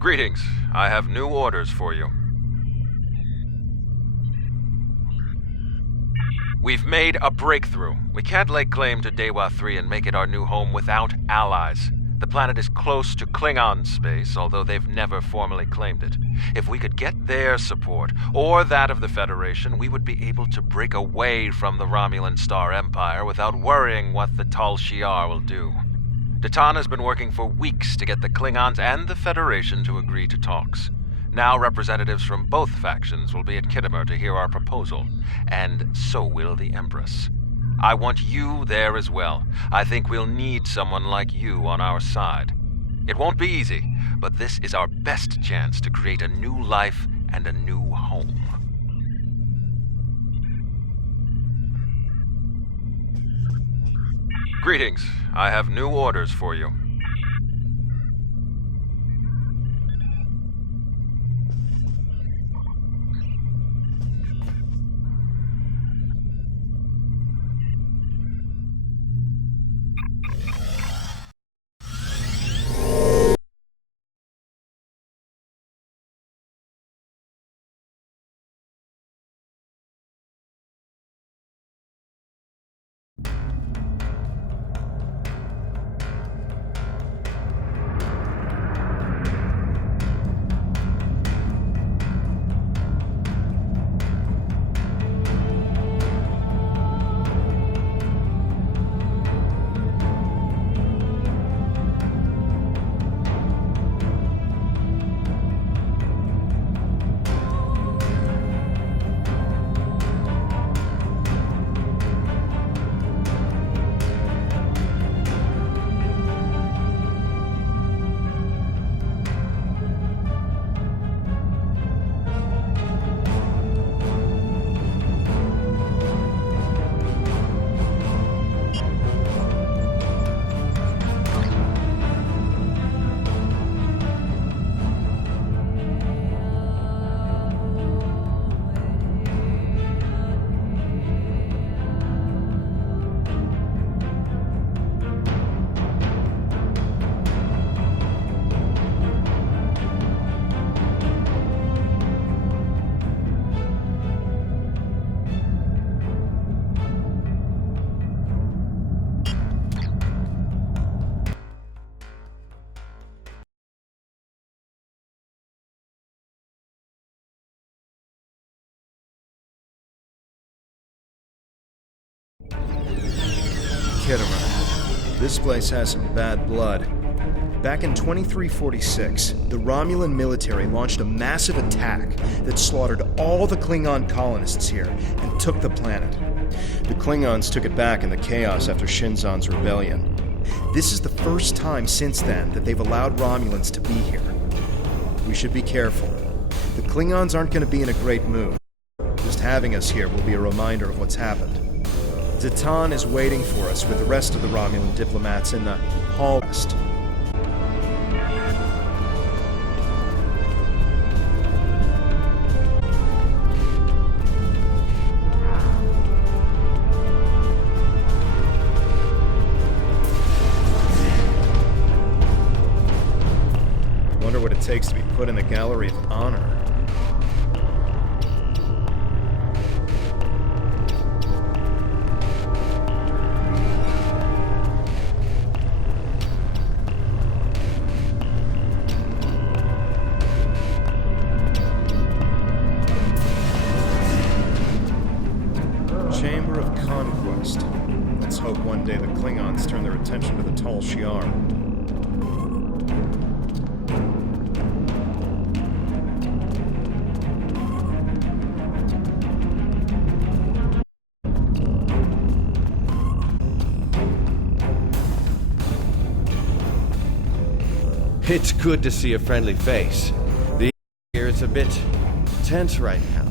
Greetings. I have new orders for you. We've made a breakthrough. We can't lay claim to Dewa 3 and make it our new home without allies. The planet is close to Klingon space, although they've never formally claimed it. If we could get their support, or that of the Federation, we would be able to break away from the Romulan Star Empire without worrying what the Tal Shiar will do. Datan has been working for weeks to get the Klingons and the Federation to agree to talks. Now representatives from both factions will be at Khitomer to hear our proposal, and so will the Empress. I want you there as well. I think we'll need someone like you on our side. It won't be easy, but this is our best chance to create a new life and a new home. Greetings. I have new orders for you. Khitomer. This place has some bad blood. Back in 2346, the Romulan military launched a massive attack that slaughtered all the Klingon colonists here and took the planet. The Klingons took it back in the chaos after Shinzon's rebellion. This is the first time since then that they've allowed Romulans to be here. We should be careful. The Klingons aren't going to be in a great mood. Just having us here will be a reminder of what's happened. Datan is waiting for us with the rest of the Romulan diplomats in the Hall West. Wonder what it takes to be put in the Gallery of Honor. Chamber of Conquest. Let's hope one day the Klingons turn their attention to the Tal Shiar. It's good to see a friendly face. The here is a bit tense right now.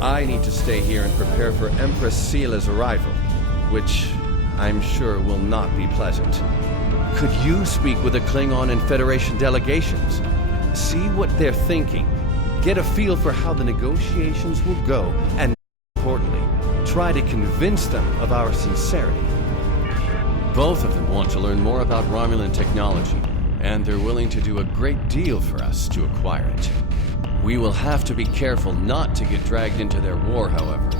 I need to stay here and prepare for Empress Seela's arrival, which I'm sure will not be pleasant. Could you speak with the Klingon and Federation delegations? See what they're thinking. Get a feel for how the negotiations will go, and importantly, try to convince them of our sincerity. Both of them want to learn more about Romulan technology, and they're willing to do a great deal for us to acquire it. We will have to be careful not to get dragged into their war, however.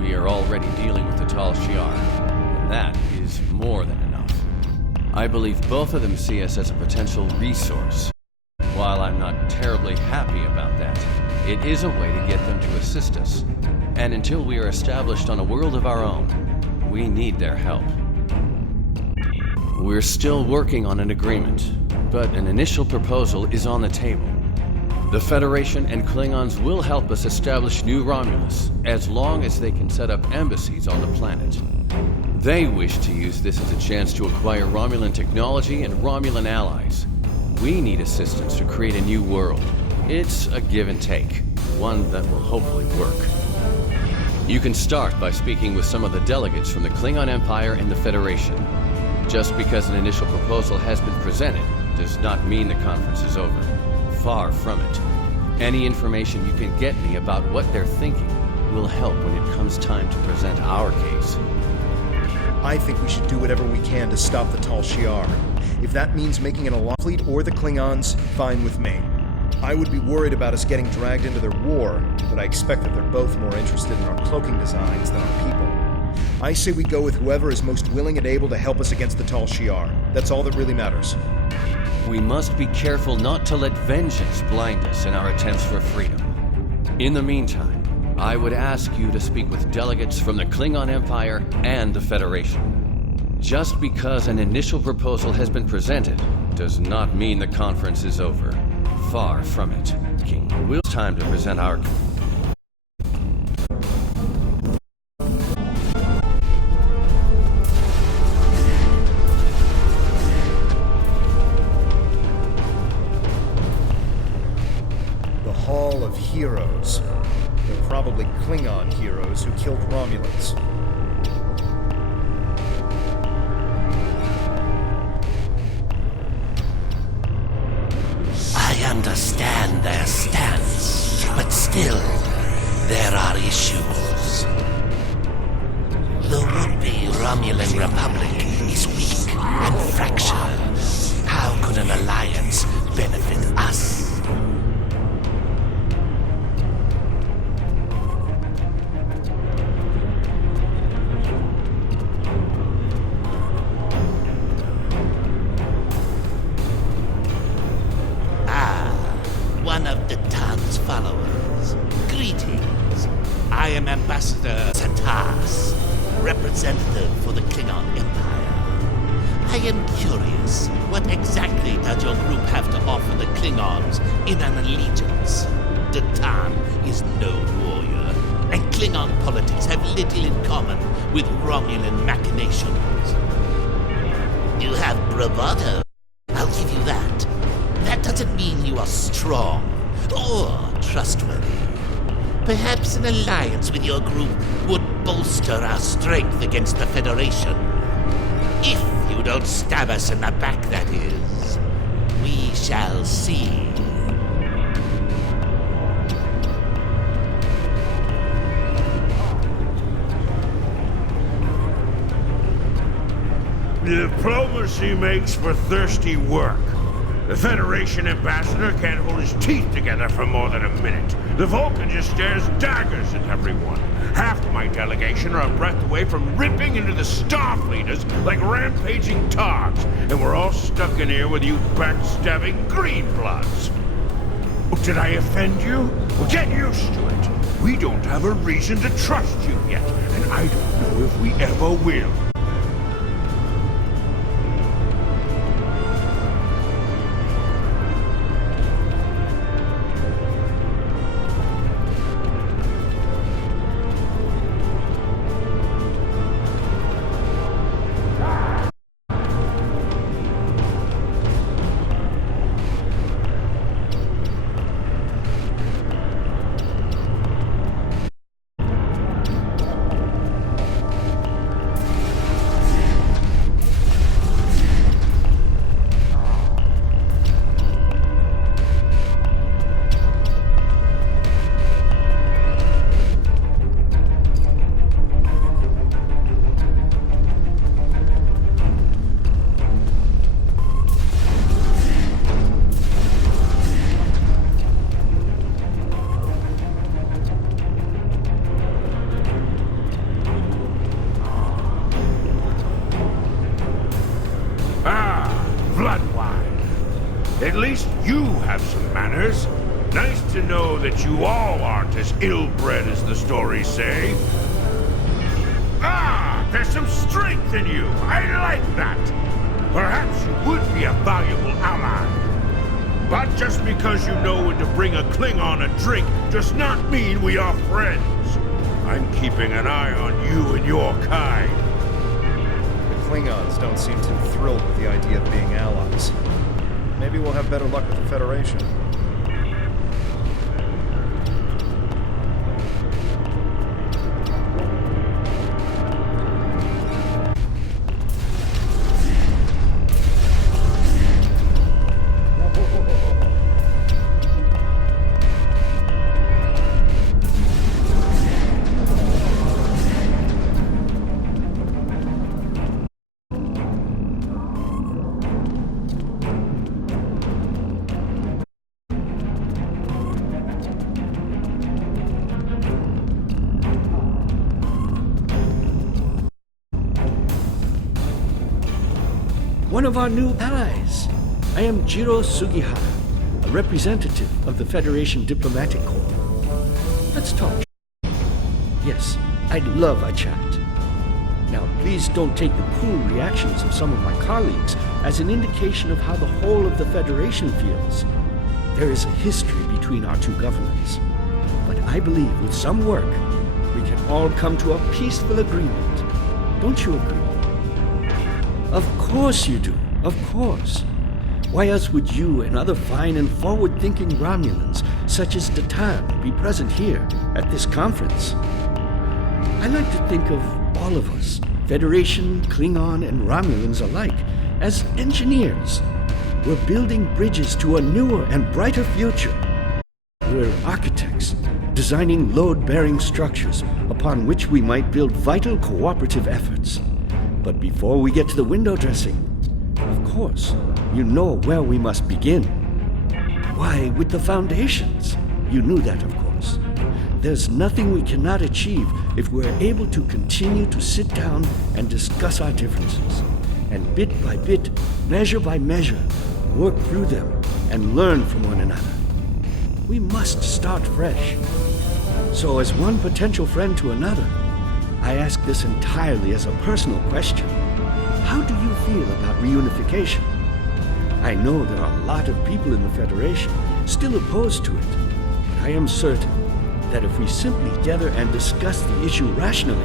We are already dealing with the Tal Shiar, and that is more than enough. I believe both of them see us as a potential resource. While I'm not terribly happy about that, it is a way to get them to assist us. And until we are established on a world of our own, we need their help. We're still working on an agreement, but an initial proposal is on the table. The Federation and Klingons will help us establish New Romulus, as long as they can set up embassies on the planet. They wish to use this as a chance to acquire Romulan technology and Romulan allies. We need assistance to create a new world. It's a give and take, one that will hopefully work. You can start by speaking with some of the delegates from the Klingon Empire and the Federation. Just because an initial proposal has been presented does not mean the conference is over. Far from it. Any information you can get me about what they're thinking will help when it comes time to present our case. I think we should do whatever we can to stop the Tal Shiar. If that means making an alliance fleet or the Klingons, fine with me. I would be worried about us getting dragged into their war, but I expect that they're both more interested in our cloaking designs than our people. I say we go with whoever is most willing and able to help us against the Tal Shiar. That's all that really matters. We must be careful not to let vengeance blind us in our attempts for freedom. In the meantime, I would ask you to speak with delegates from the Klingon Empire and the Federation. Just because an initial proposal has been presented does not mean the conference is over. Far from it, King. It's time to present our... The Hall of Heroes. They're probably Klingon heroes who killed Romulans. I understand their stance, but still, there are issues. The would-be Romulan Republic is weak and fractured. How could an alliance benefit us? One of Datan's followers. Greetings. I am Ambassador Satas, representative for the Klingon Empire. I am curious, what exactly does your group have to offer the Klingons in an allegiance? Datan is no warrior, and Klingon politics have little in common with Romulan machinations. You have bravado, I'll give you that. That doesn't mean you are strong or trustworthy. Perhaps an alliance with your group would bolster our strength against the Federation. If you don't stab us in the back, that is. We shall see. Diplomacy makes for thirsty work. The Federation ambassador can't hold his teeth together for more than a minute. The Vulcan just stares daggers at everyone. Half my delegation are a breath away from ripping into the Starfleeters like rampaging togs, and we're all stuck in here with you backstabbing greenbloods. Oh, did I offend you? Well, get used to it. We don't have a reason to trust you yet, and I don't know if we ever will. At least you have some manners. Nice to know that you all aren't as ill-bred as the stories say. Ah, there's some strength in you. I like that. Perhaps you would be a valuable ally. But just because you know when to bring a Klingon a drink does not mean we are friends. I'm keeping an eye on you and your kind. The Klingons don't seem too thrilled with the idea of being allies. Maybe we'll have better luck with the Federation. One of our new allies. I am Jiro Sugihara, a representative of the Federation Diplomatic Corps. Let's talk. Yes, I'd love a chat. Now, please don't take the cool reactions of some of my colleagues as an indication of how the whole of the Federation feels. There is a history between our two governments. But I believe with some work, we can all come to a peaceful agreement. Don't you agree? Of course you do. Of course. Why else would you and other fine and forward-thinking Romulans, such as Datan, be present here at this conference? I like to think of all of us, Federation, Klingon, and Romulans alike, as engineers. We're building bridges to a newer and brighter future. We're architects, designing load-bearing structures upon which we might build vital cooperative efforts. But before we get to the window dressing, of course, you know where we must begin. Why, with the foundations. You knew that, of course. There's nothing we cannot achieve if we're able to continue to sit down and discuss our differences, and bit by bit, measure by measure, work through them and learn from one another. We must start fresh. So as one potential friend to another, I ask this entirely as a personal question. How do you feel about reunification? I know there are a lot of people in the Federation still opposed to it, but I am certain that if we simply gather and discuss the issue rationally,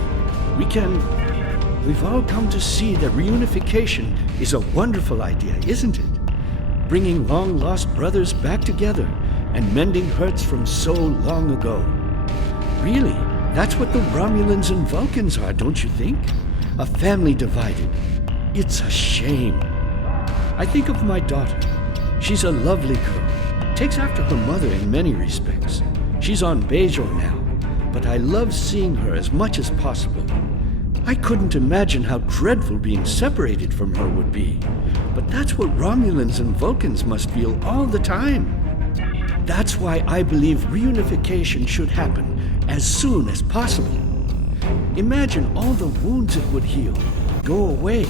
we've all come to see that reunification is a wonderful idea, isn't it? Bringing long-lost brothers back together and mending hurts from so long ago. Really? That's what the Romulans and Vulcans are, don't you think? A family divided. It's a shame. I think of my daughter. She's a lovely girl. Takes after her mother in many respects. She's on Bajor now, but I love seeing her as much as possible. I couldn't imagine how dreadful being separated from her would be. But that's what Romulans and Vulcans must feel all the time. That's why I believe reunification should happen as soon as possible. Imagine all the wounds it would heal, go away.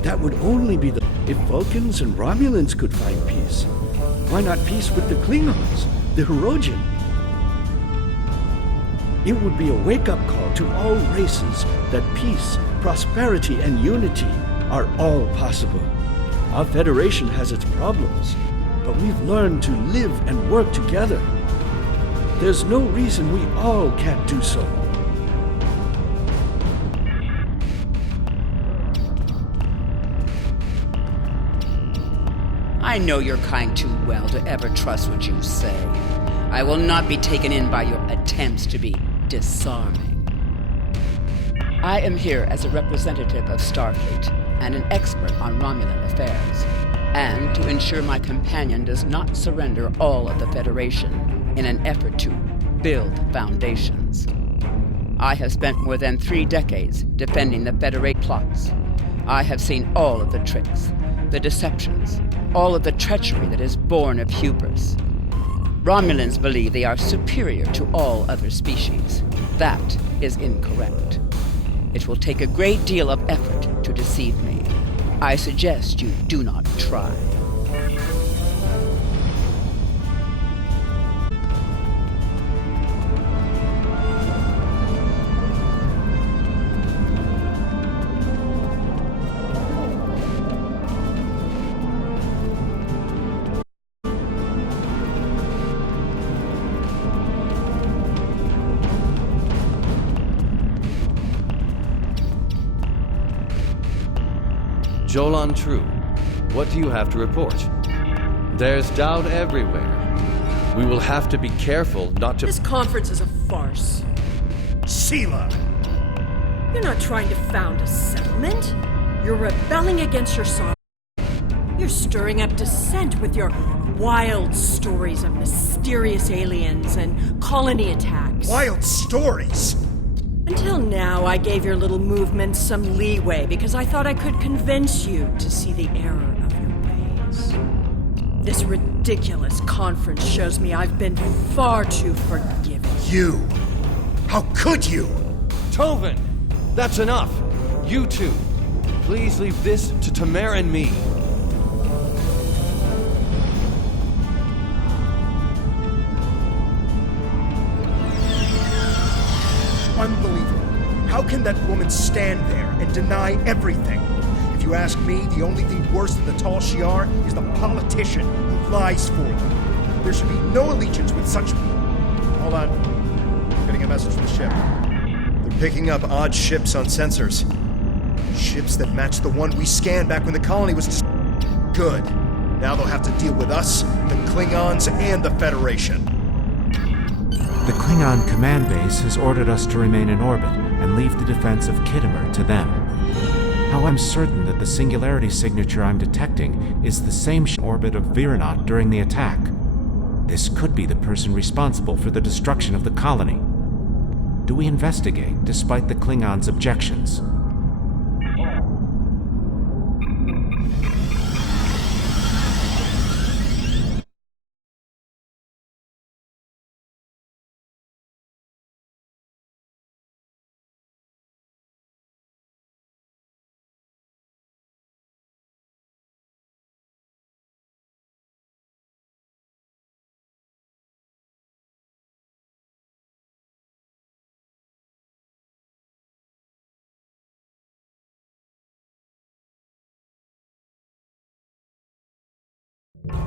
That would only be if Vulcans and Romulans could find peace. Why not peace with the Klingons, the Hirogen? It would be a wake-up call to all races that peace, prosperity, and unity are all possible. Our Federation has its problems, but we've learned to live and work together. There's no reason we all can't do so. I know your kind too well to ever trust what you say. I will not be taken in by your attempts to be disarming. I am here as a representative of Starfleet and an expert on Romulan affairs, and to ensure my companion does not surrender all of the Federation in an effort to build foundations. I have spent more than 3 decades defending the Federate plots. I have seen all of the tricks, the deceptions, all of the treachery that is born of hubris. Romulans believe they are superior to all other species. That is incorrect. It will take a great deal of effort to deceive me. I suggest you do not try. Jolan True, what do you have to report? There's doubt everywhere. We will have to be careful not to— This conference is a farce. Sela! You're not trying to found a settlement. You're rebelling against your sovereign. You're stirring up dissent with your wild stories of mysterious aliens and colony attacks. Wild stories? Until now, I gave your little movement some leeway because I thought I could convince you to see the error of your ways. This ridiculous conference shows me I've been far too forgiving. You! How could you? Tovin! That's enough! You two, please leave this to Tamara and me. Unbelievable. How can that woman stand there and deny everything? If you ask me, the only thing worse than the Tal Shiar is the politician who lies for them. There should be no allegiance with such... Hold on. Getting a message from the ship. They're picking up odd ships on sensors. Ships that match the one we scanned back when the colony was just... Good. Now they'll have to deal with us, the Klingons, and the Federation. The Klingon command base has ordered us to remain in orbit and leave the defense of Khitomer to them. How I'm certain that the singularity signature I'm detecting is the same orbit of Viranot during the attack. This could be the person responsible for the destruction of the colony. Do we investigate, despite the Klingons' objections?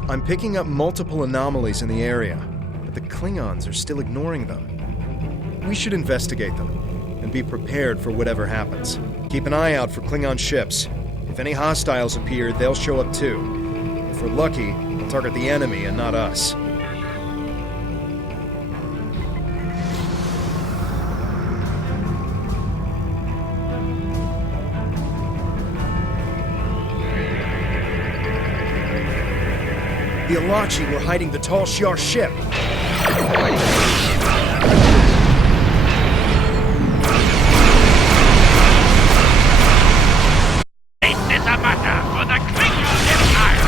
I'm picking up multiple anomalies in the area, but the Klingons are still ignoring them. We should investigate them, and be prepared for whatever happens. Keep an eye out for Klingon ships. If any hostiles appear, they'll show up too. If we're lucky, they'll target the enemy and not us. The Alachi were hiding the Tal Shiar ship. This is a matter for the Klingon Empire!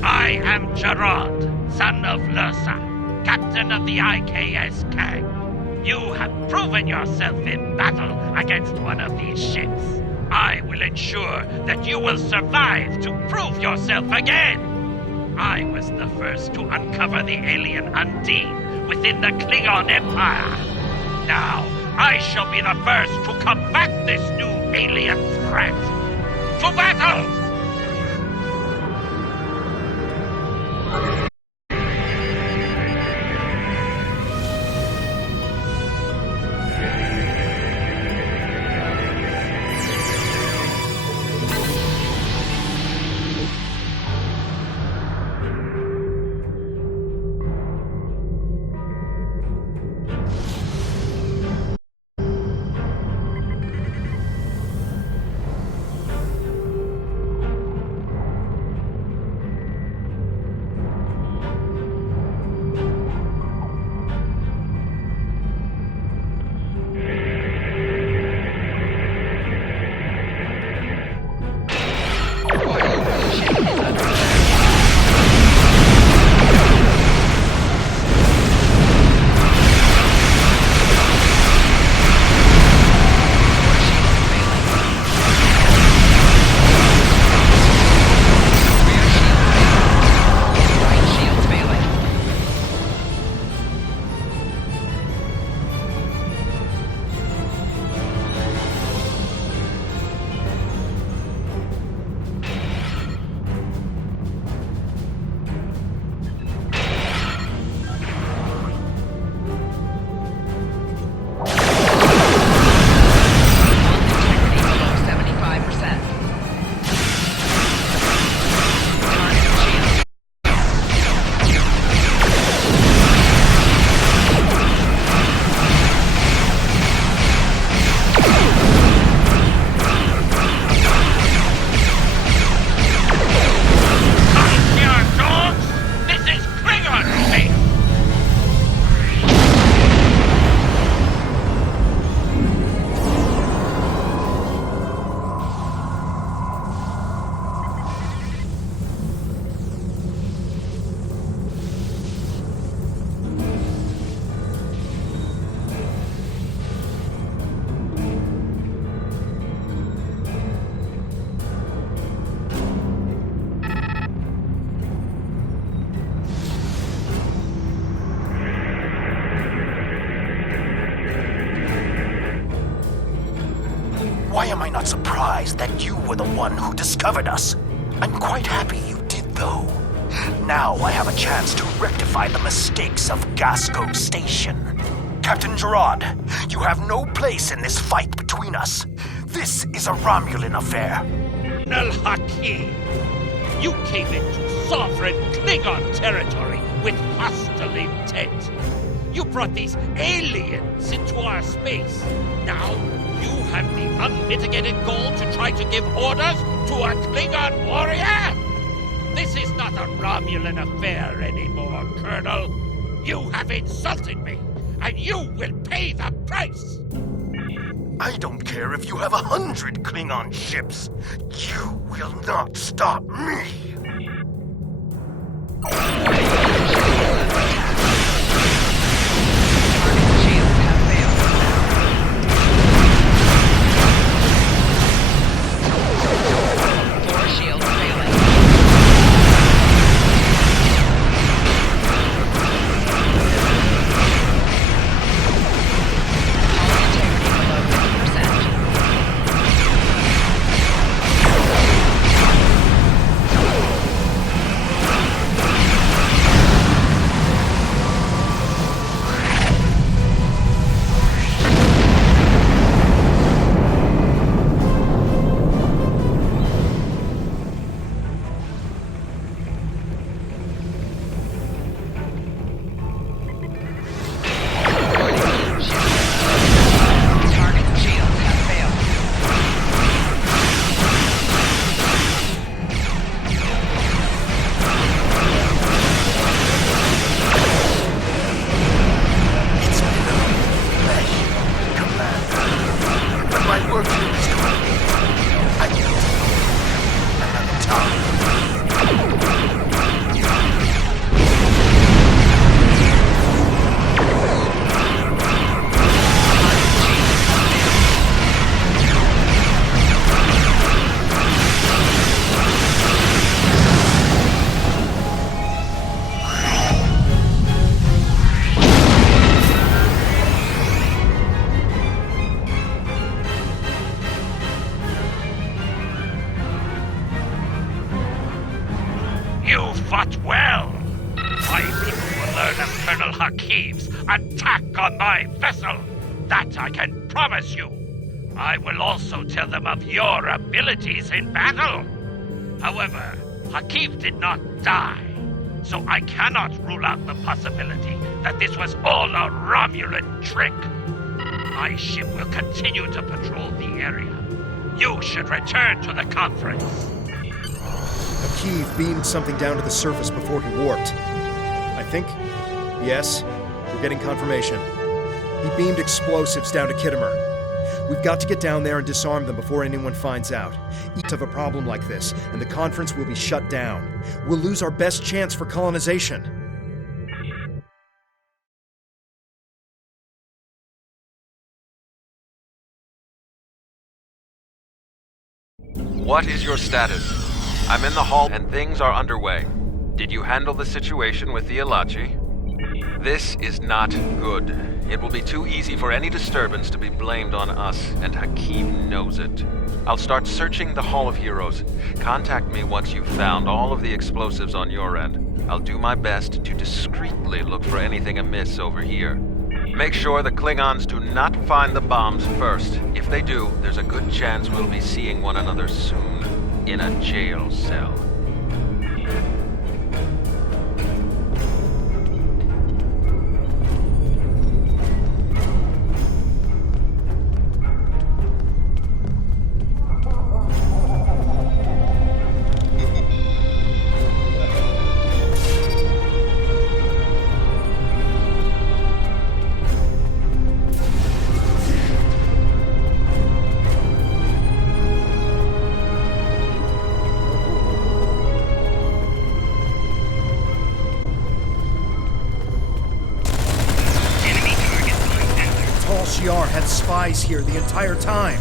I am Gerard, son of Lursa, captain of the IKS Kang. You have proven yourself in battle against one of these ships. I will ensure that you will survive to prove yourself again. I was the first to uncover the alien Undine within the Klingon Empire. Now, I shall be the first to combat this new alien threat. To battle! Why am I not surprised that you were the one who discovered us? I'm quite happy you did, though. Now I have a chance to rectify the mistakes of Gasco Station. Captain Gerard, you have no place in this fight between us. This is a Romulan affair. Colonel Hakim, you came into sovereign Klingon territory with hostile intent. You brought these aliens into our space. Now you have the unmitigated goal to try to give orders to a Klingon warrior? This is not a Romulan affair anymore, Colonel. You have insulted me, and you will pay the price. I don't care if you have 100 Klingon ships. You will not stop me. Hakim's attack on my vessel. That I can promise you. I will also tell them of your abilities in battle. However, Hakim did not die, so I cannot rule out the possibility that this was all a Romulan trick. My ship will continue to patrol the area. You should return to the conference. Akiv beamed something down to the surface before he warped. I think... Yes, we're getting confirmation. He beamed explosives down to Khitomer. We've got to get down there and disarm them before anyone finds out. Each of a problem like this, and the conference will be shut down. We'll lose our best chance for colonization. What is your status? I'm in the hall and things are underway. Did you handle the situation with the Elachi? This is not good. It will be too easy for any disturbance to be blamed on us, and Hakim knows it. I'll start searching the Hall of Heroes. Contact me once you've found all of the explosives on your end. I'll do my best to discreetly look for anything amiss over here. Make sure the Klingons do not find the bombs first. If they do, there's a good chance we'll be seeing one another soon, in a jail cell. Shi'ar had spies here the entire time.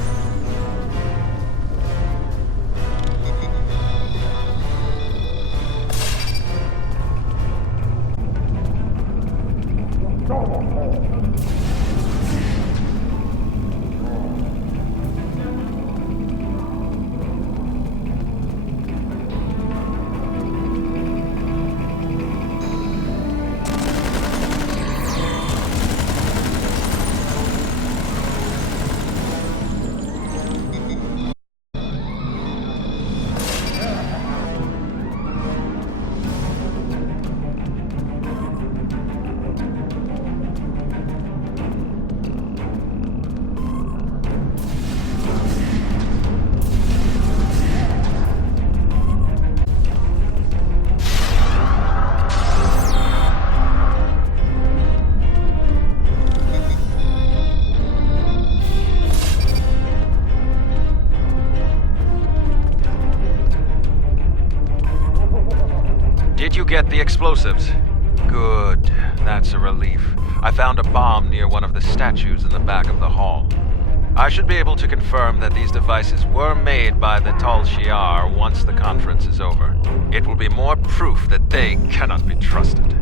explosives? Good. That's a relief. I found a bomb near one of the statues in the back of the hall. I should be able to confirm that these devices were made by the Tal Shiar once the conference is over. It will be more proof that they cannot be trusted.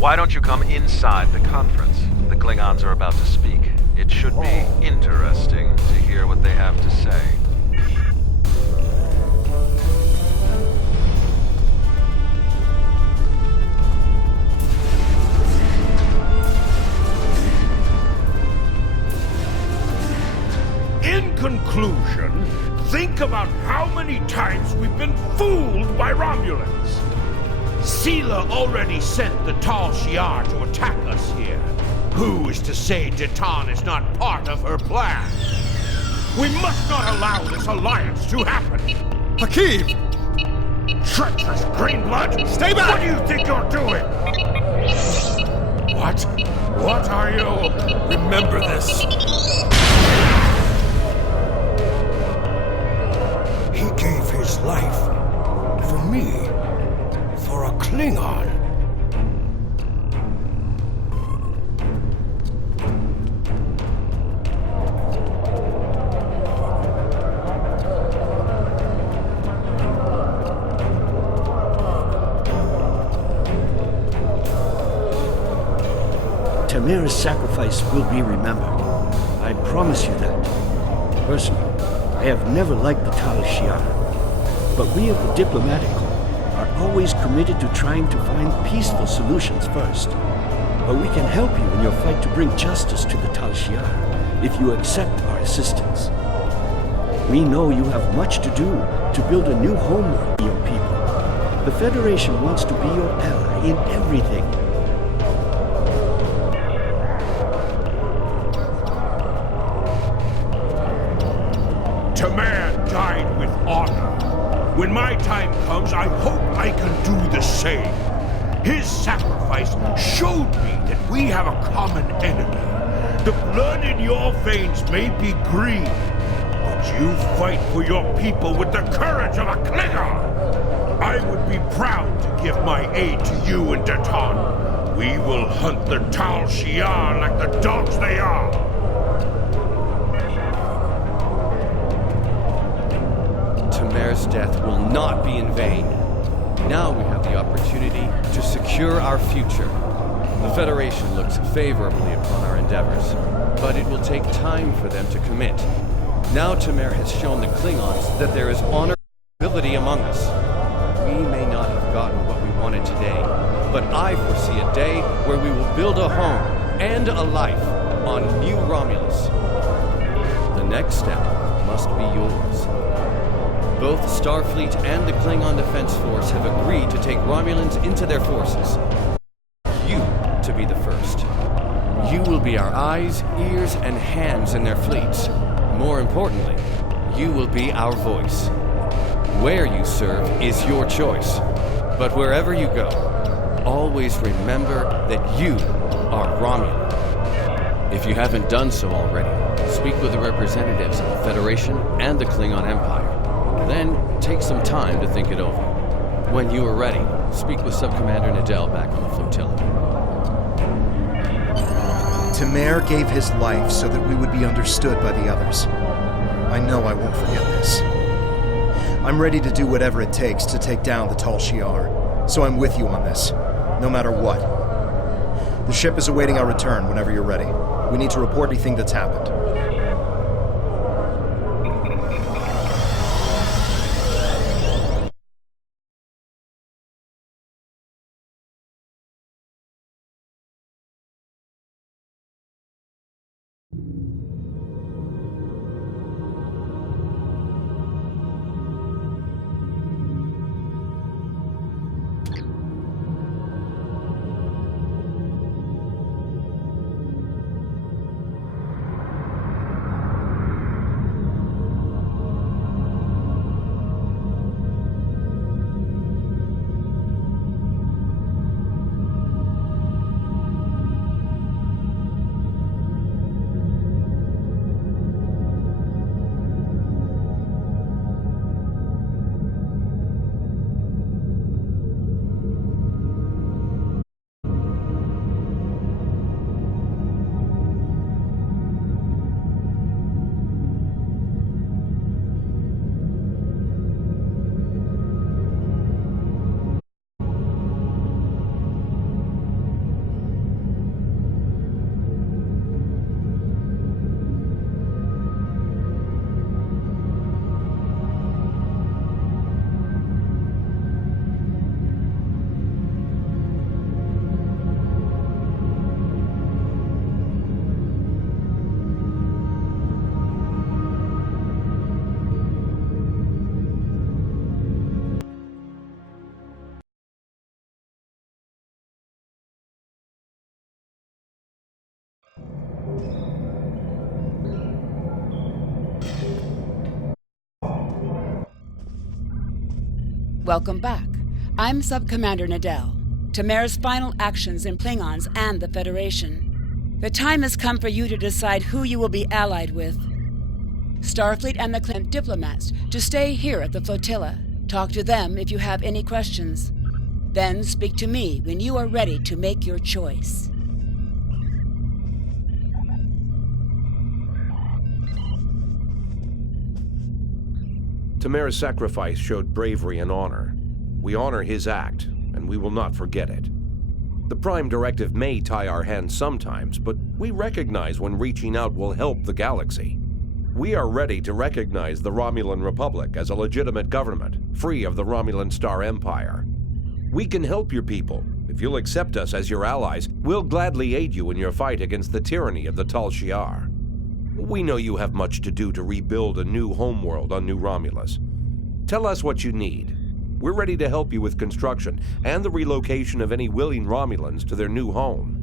Why don't you come inside the conference? The Klingons are about to speak. It should be interesting to hear what they have to say. In conclusion, think about how many times we've been fooled by Romulans. Sela already sent the Tal Shiar to attack us here. Who is to say Deton is not part of her plan? We must not allow this alliance to happen. Hakim! Treacherous Greenblood! Stay back! What do you think you're doing? What? What are you? Remember this. He gave his life for me, for a Klingon. Tamira's sacrifice will be remembered. I promise you that. Personally, I have never liked the Tal Shiar, but we of the Diplomatic Corps are always committed to trying to find peaceful solutions first. But we can help you in your fight to bring justice to the Tal Shiar if you accept our assistance. We know you have much to do to build a new homeworld for your people. The Federation wants to be your ally in everything. Tamer died with honor. When my time comes, I hope I can do the same. His sacrifice showed me that we have a common enemy. The blood in your veins may be green, but you fight for your people with the courage of a Klingon. I would be proud to give my aid to you and Deton. We will hunt the Tal Shiar like the dogs they are. Tamer's death will not be in vain. Now we have the opportunity to secure our future. The Federation looks favorably upon our endeavors, but it will take time for them to commit. Now Tamer has shown the Klingons that there is honor and ability among us. We may not have gotten what we wanted today, but I foresee a day where we will build a home and a life on New Romulus. The next step must be yours. Both Starfleet and the Klingon Defense Force have agreed to take Romulans into their forces. You to be the first. You will be our eyes, ears, and hands in their fleets. More importantly, you will be our voice. Where you serve is your choice. But wherever you go, always remember that you are Romulan. If you haven't done so already, speak with the representatives of the Federation and the Klingon Empire. Then, take some time to think it over. When you are ready, speak with Subcommander Nadell back on the flotilla. Tamer gave his life so that we would be understood by the others. I know I won't forget this. I'm ready to do whatever it takes to take down the Tal Shiar, so I'm with you on this, no matter what. The ship is awaiting our return whenever you're ready. We need to report anything that's happened. Welcome back. I'm Sub-Commander Nadell. Tamer's final actions in Klingons and the Federation. The time has come for you to decide who you will be allied with. Starfleet and the Klingon diplomats to stay here at the flotilla. Talk to them if you have any questions. Then speak to me when you are ready to make your choice. Tamer's sacrifice showed bravery and honor. We honor his act, and we will not forget it. The Prime Directive may tie our hands sometimes, but we recognize when reaching out will help the galaxy. We are ready to recognize the Romulan Republic as a legitimate government, free of the Romulan Star Empire. We can help your people. If you'll accept us as your allies, we'll gladly aid you in your fight against the tyranny of the Tal Shiar. We know you have much to do to rebuild a new homeworld on New Romulus. Tell us what you need. We're ready to help you with construction and the relocation of any willing Romulans to their new home.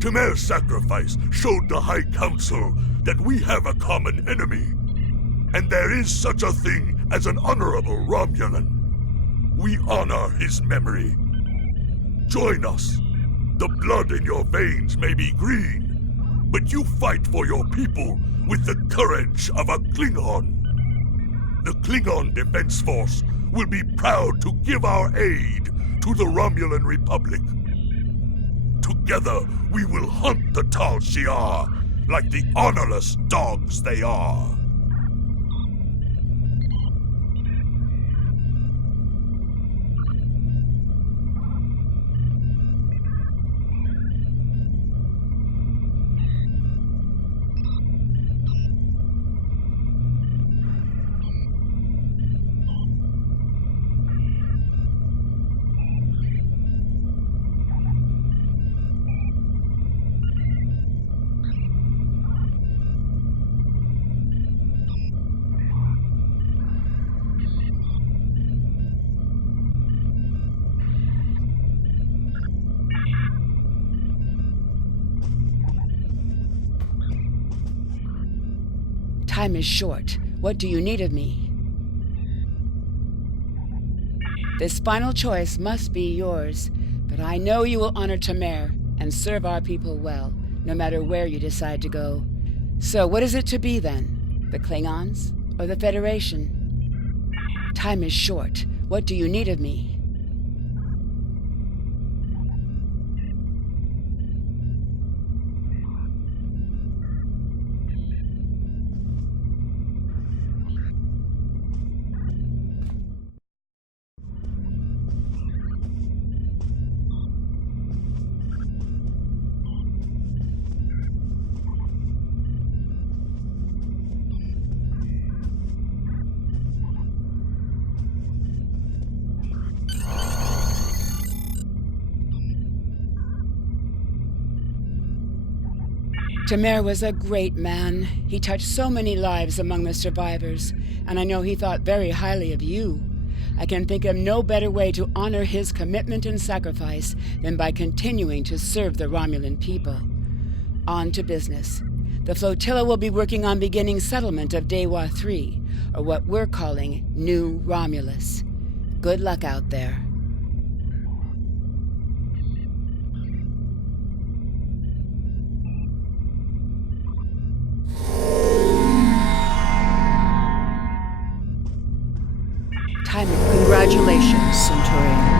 Tamer's sacrifice showed the High Council that we have a common enemy, and there is such a thing as an honorable Romulan. We honor his memory. Join us. The blood in your veins may be green, but you fight for your people with the courage of a Klingon. The Klingon Defense Force will be proud to give our aid to the Romulan Republic. Together, we will hunt the Tal Shiar like the honorless dogs they are. Time is short. What do you need of me? This final choice must be yours, but I know you will honor Tamer and serve our people well, no matter where you decide to go. So what is it to be then? The Klingons or the Federation? Time is short. What do you need of me? Tamer was a great man. He touched so many lives among the survivors, and I know he thought very highly of you. I can think of no better way to honor his commitment and sacrifice than by continuing to serve the Romulan people. On to business. The flotilla will be working on beginning settlement of Dewa 3, or what we're calling New Romulus. Good luck out there. Congratulations, Centurion.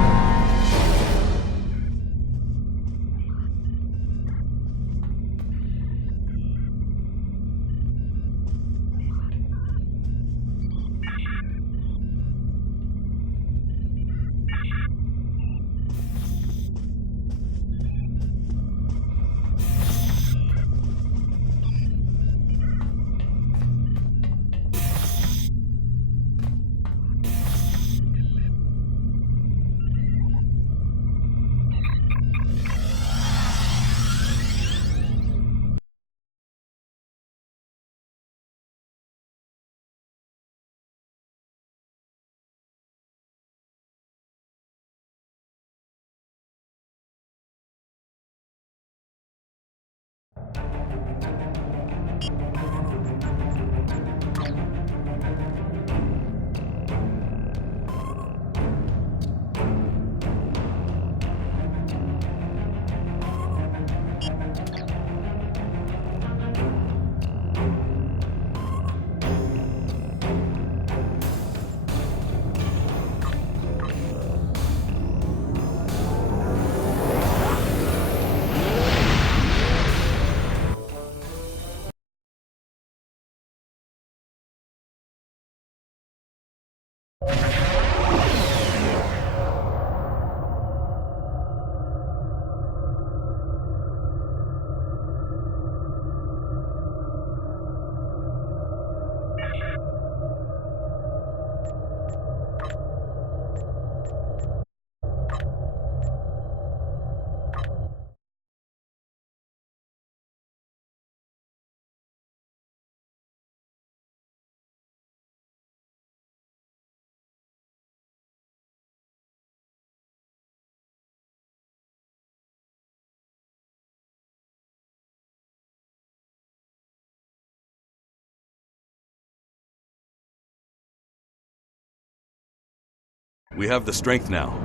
We have the strength now.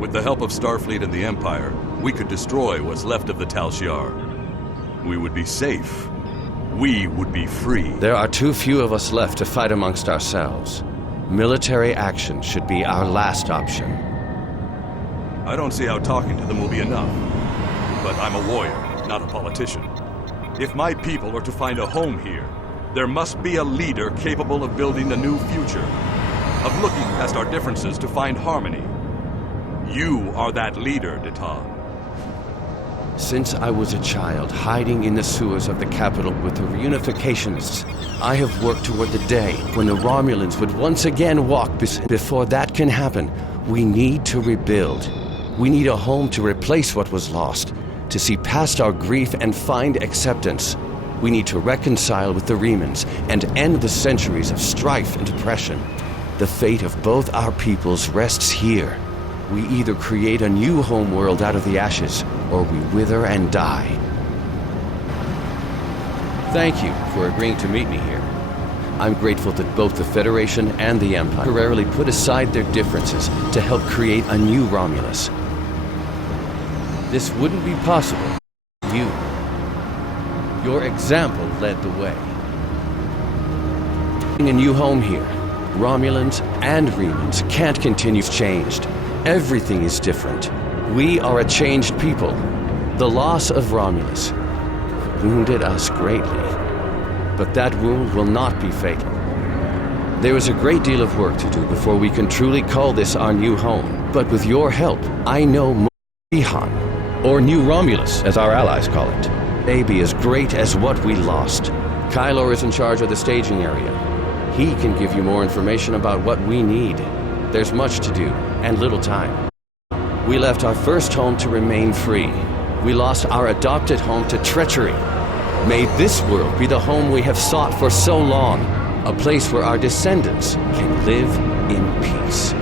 With the help of Starfleet and the Empire, we could destroy what's left of the Tal Shiar. We would be safe. We would be free. There are too few of us left to fight amongst ourselves. Military action should be our last option. I don't see how talking to them will be enough. But I'm a warrior, not a politician. If my people are to find a home here, there must be a leader capable of building a new future, of looking past our differences to find harmony. You are that leader, Data. Since I was a child, hiding in the sewers of the capital with the reunificationists, I have worked toward the day when the Romulans would once again walk. Before that can happen, we need to rebuild. We need a home to replace what was lost, to see past our grief and find acceptance. We need to reconcile with the Remans and end the centuries of strife and oppression. The fate of both our peoples rests here. We either create a new homeworld out of the ashes, or we wither and die. Thank you for agreeing to meet me here. I'm grateful that both the Federation and the Empire temporarily put aside their differences to help create a new Romulus. This wouldn't be possible without you. Your example led the way. A new home here. Romulans and Remans can't continue changed. Everything is different. We are a changed people. The loss of Romulus wounded us greatly. But that wound will not be fatal. There is a great deal of work to do before we can truly call this our new home. But with your help, I know Mohihan, or New Romulus, as our allies call it, may be as great as what we lost. Kylor is in charge of the staging area. He can give you more information about what we need. There's much to do, and little time. We left our first home to remain free. We lost our adopted home to treachery. May this world be the home we have sought for so long, a place where our descendants can live in peace.